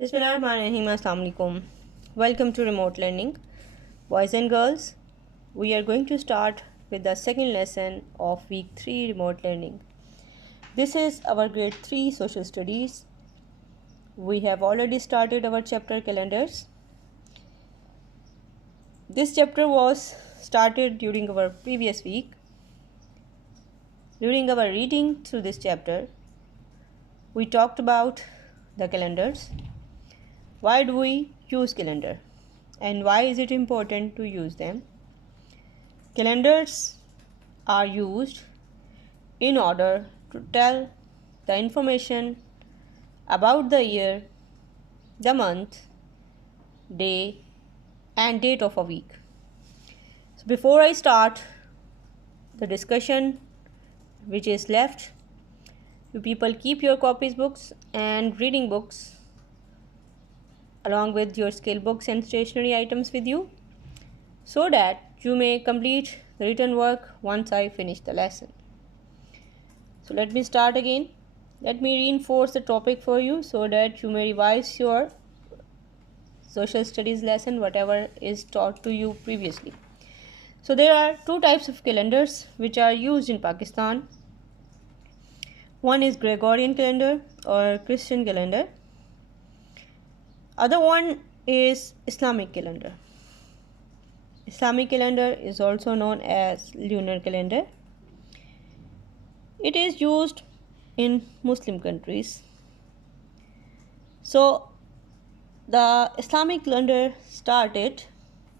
Bismillahirrahmanirrahim. Assalamu alaikum. Welcome to remote learning. Boys and girls, we are going to start with the second lesson of week 3 remote learning. This is our grade 3 social studies. We have already started our chapter calendars. This chapter was started during our previous week. During our reading through this chapter, we talked about the calendars. Why do we use calendar and why is it important to use them? Calendars are used in order to tell the information about the year, the month, day and date of a week. So before I start the discussion which is left, you people keep your copies books and reading books along with your scale books and stationery items with you so that you may complete the written work once I finish the lesson. So let me start again. Let me reinforce the topic for you so that you may revise your social studies lesson whatever is taught to you previously. So there are two types of calendars which are used in Pakistan. One is Gregorian calendar or Christian calendar. Other one is Islamic calendar. Islamic calendar is also known as lunar calendar. It is used in Muslim countries. So the Islamic calendar started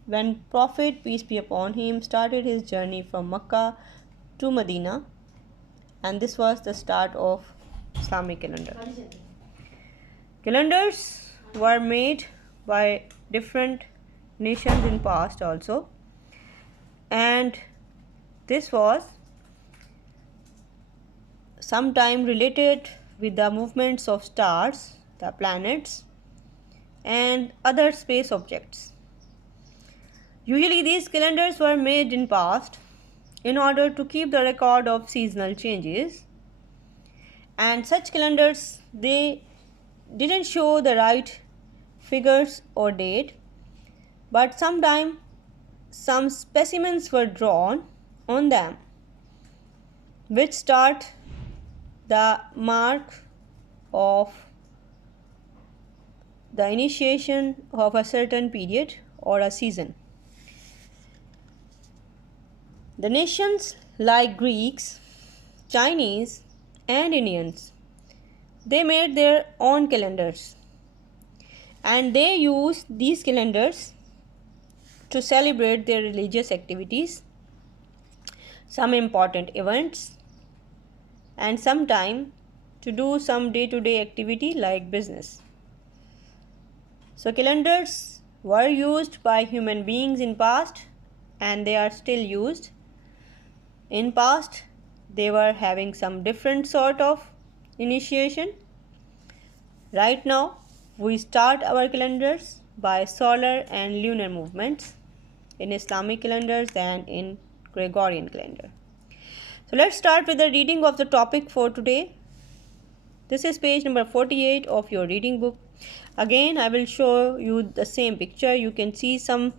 when Prophet, peace be upon him, started his journey from Mecca to Medina, and this was the start of Islamic calendar. Calendars were made by different nations in past also, and this was sometime related with the movements of stars, the planets and other space objects. Usually these calendars were made in past in order to keep the record of seasonal changes, and such calendars they didn't show the right figures or date, but sometime some specimens were drawn on them which start the mark of the initiation of a certain period or a season. The nations like Greeks, Chinese and Indians, they made their own calendars and they used these calendars to celebrate their religious activities, some important events and sometime to do some day-to-day activity like business. So calendars were used by human beings in past and they are still used. In past they were having some different sort of initiation. Right now we start our calendars by solar and lunar movements in Islamic calendars and in Gregorian calendar. So let's start with the reading of the topic for today. This is page number 48 of your reading book. Again I will show you the same picture. You can see some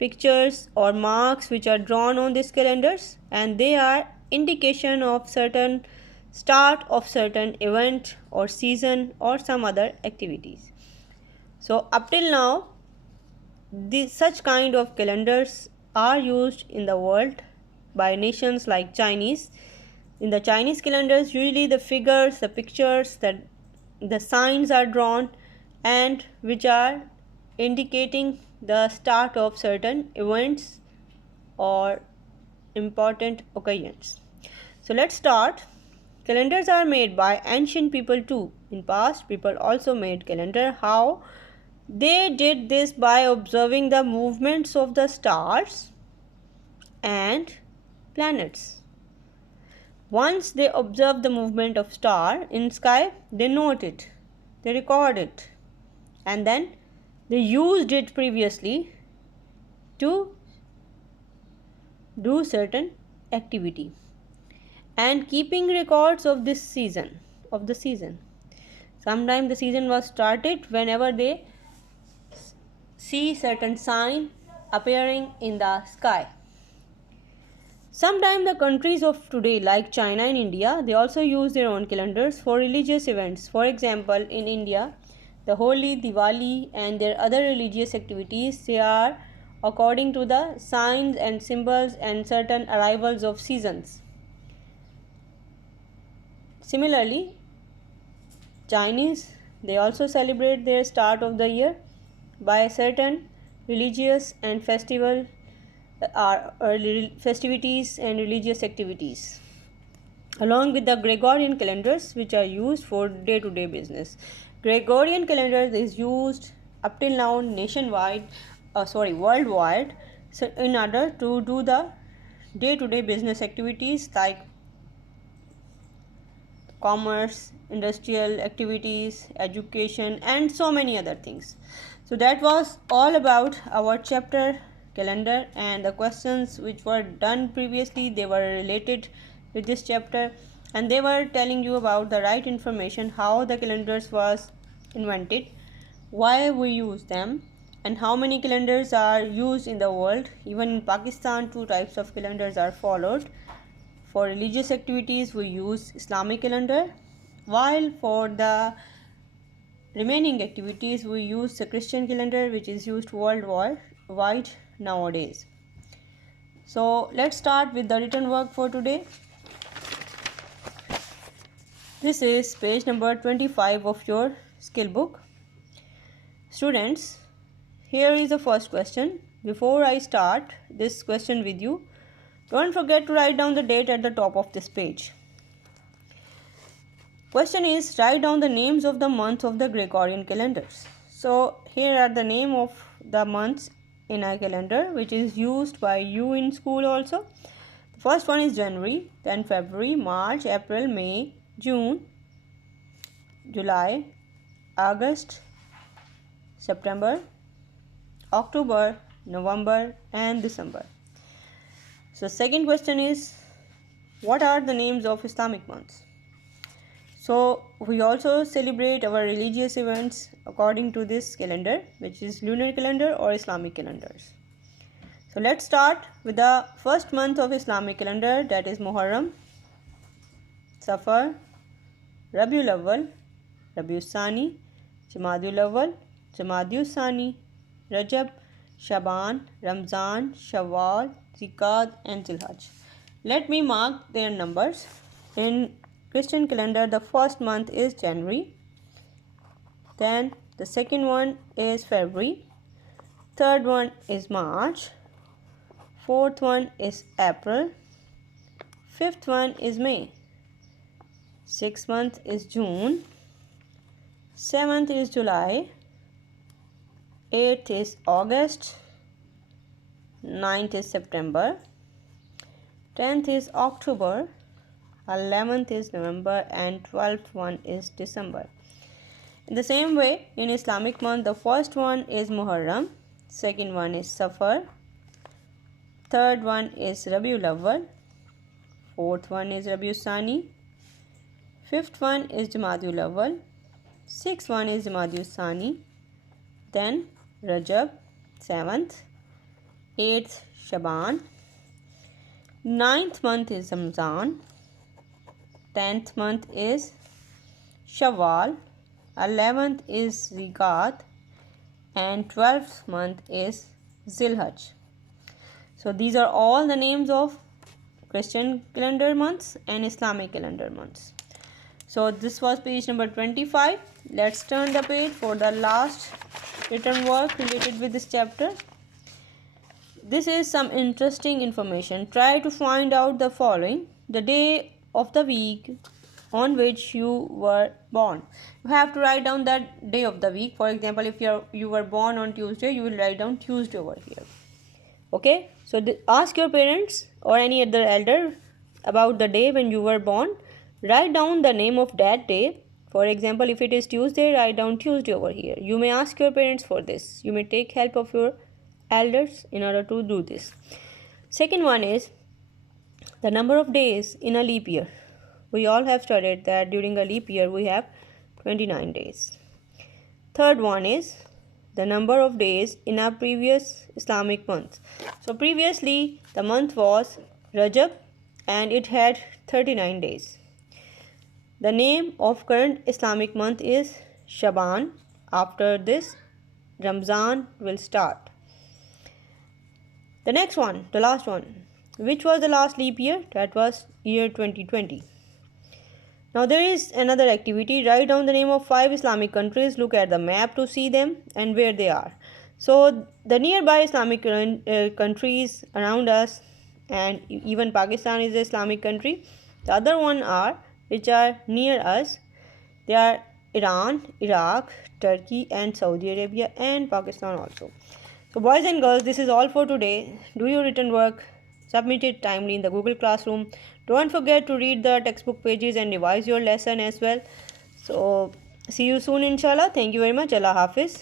pictures or marks which are drawn on these calendars and they are indication of certain start of certain event or season or some other activities. So up till now such kind of calendars are used in the world by nations like Chinese. In the Chinese calendars usually the figures, the pictures, the signs are drawn and which are indicating the start of certain events or important occasions. So let's start. Calendars are made by ancient people too. In past people also made calendar. How? They did this by observing the movements of the stars and planets. Once they observe the movement of star in sky, they note it, they record it, and then they used it previously to do certain activity and keeping records of this season of the season. Sometimes the season was started whenever they see certain sign appearing in the sky. Sometimes the countries of today like China and India, they also use their own calendars for religious events. For example, in India, the Holi, Diwali and their other religious activities, they are according to the signs and symbols and certain arrivals of seasons. Similarly, Chinese, they also celebrate their start of the year by certain religious and festivities and religious activities, along with the Gregorian calendars, which are used for day-to-day business. Gregorian calendar is used up till now worldwide, so in order to do the day-to-day business activities like commerce, industrial activities, education and so many other things. So that was all about our chapter calendar, and the questions which were done previously, they were related with this chapter, and they were telling you about the right information, how the calendars was invented, why we use them, and how many calendars are used in the world. Even in Pakistan, 2 types of calendars are followed. For religious activities we use Islamic calendar, while for the remaining activities we use the Christian calendar, which is used worldwide nowadays. So let's start with the written work for today. This is page number 25 of your skill book. Students, here is the first question. Before I start this question with you, don't forget to write down the date at the top of this page. Question is, write down the names of the months of the Gregorian calendars. So here are the name of the months in a calendar which is used by you in school also. The first one is January, then February, March, April, May, June, July, August, September, October, November and December. So second question is, what are the names of Islamic months? So we also celebrate our religious events according to this calendar, which is lunar calendar or Islamic calendars. So let's start with the first month of Islamic calendar, that is Muharram, Safar, Rabiul Awwal, Rabiul Sani, Jamadul Awwal, Jamadul Sani, Rajab, Shaban, Ramzan, Shawwal, Zikad and Zilhaj. Let me mark their numbers. In Christian calendar, the first month is January, then the second one is February, third one is March, fourth one is April, fifth one is May, sixth month is June, seventh is July, eighth is August, ninth is September, 10th is October, 11th is November and 12th one is December. In the same way, in Islamic month, the first one is Muharram, second one is Safar, third one is Rabiul Awwal, fourth one is Rabiul Sani, fifth one is Jamadul Awwal, sixth one is Jamadul Sani, then Rajab, 7th, 8th Shaban, 9th month is Ramzan, 10th month is Shawwal, 11th is Zikad and 12th month is Zilhaj. So these are all the names of Christian calendar months and Islamic calendar months. So this was page number 25. Let's turn the page for the last written work related with this chapter. This is some interesting information. Try to find out the following: the day of the week on which you were born. You have to write down that day of the week. For example, if you were born on Tuesday, you will write down Tuesday over here. Okay, so ask your parents or any other elder about the day when you were born. Write down the name of that day. For example, if it is Tuesday, write down Tuesday over here. You may ask your parents for this. You may take help of your elders in order to do this. Second one is the number of days in a leap year. We all have studied that during a leap year we have 29 days. Third one is the number of days in a previous Islamic month. So previously the month was Rajab and it had 39 days. The name of current Islamic month is Shaban. After this, Ramzan will start. The next one, the last one. Which was the last leap year? That was year 2020. Now there is another activity. Write down the name of 5 Islamic countries. Look at the map to see them and where they are. So the nearby Islamic countries around us, and even Pakistan is an Islamic country. The other one are which are near us. They are Iran, Iraq, Turkey and Saudi Arabia and Pakistan also. So boys and girls, this is all for today. Do your written work, submit it timely in the Google Classroom. Don't forget to read the textbook pages and revise your lesson as well. So see you soon inshallah. Thank you very much. Allah Hafiz.